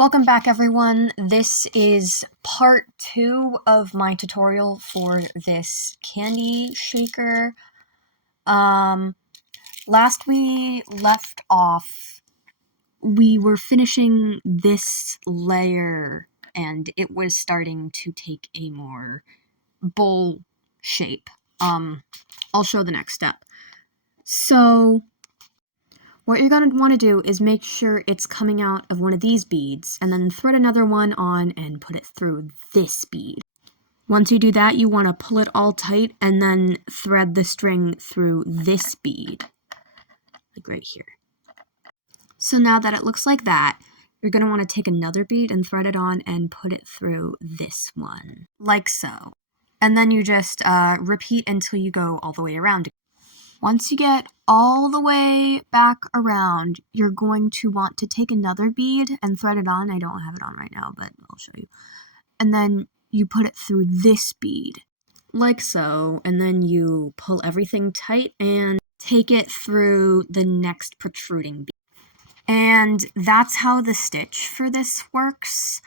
Welcome back, everyone. This is part 2 of my tutorial for this candy shaker. Last we left off, we were finishing this layer and it was starting to take a more bowl shape. I'll show the next step. So what you're going to want to do is make sure it's coming out of one of these beads, and then thread another one on and put it through this bead. Once you do that, you want to pull it all tight and then thread the string through this bead, like right here. So now that it looks like that, you're going to want to take another bead and thread it on and put it through this one, like so. And then you just repeat until you go all the way around. Once you get all the way back around, you're going to want to take another bead and thread it on. I don't have it on right now, but I'll show you. And then you put it through this bead, like so, and then you pull everything tight and take it through the next protruding bead. And that's how the stitch for this works.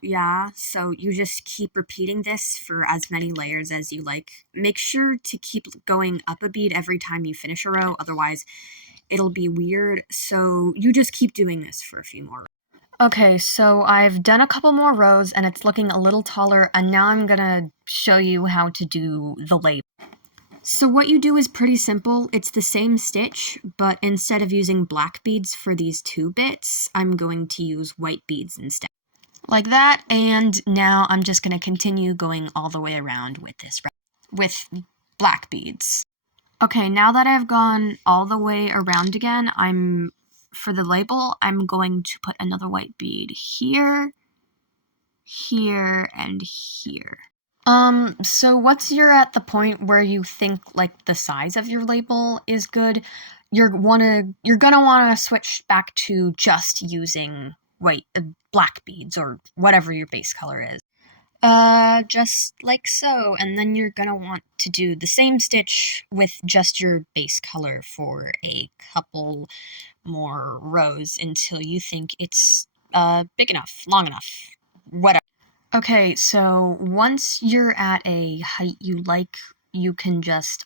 Yeah, so you just keep repeating this for as many layers as you like. Make sure to keep going up a bead every time you finish a row, otherwise it'll be weird, so you just keep doing this for a few more rows. Okay, so I've done a couple more rows and it's looking a little taller, and now I'm gonna show you how to do the label. So what you do is pretty simple. It's the same stitch, but instead of using black beads for these two bits, I'm going to use white beads instead. Like that, and now I'm just going to continue going all the way around with this, with black beads. Okay, now that I've gone all the way around again, for the label, I'm going to put another white bead here, here, and here. So once you're at the point where you think, like, the size of your label is good, you're gonna wanna switch back to just using black beads, or whatever your base color is. Just like so, and then you're gonna want to do the same stitch with just your base color for a couple more rows until you think it's, big enough, long enough, whatever. Okay, so once you're at a height you like, you can just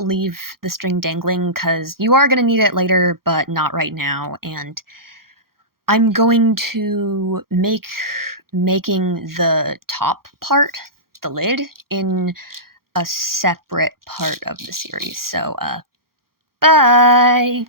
leave the string dangling, because you are going to need it later, but not right now. And I'm going to making the top part, the lid, in a separate part of the series. So, bye!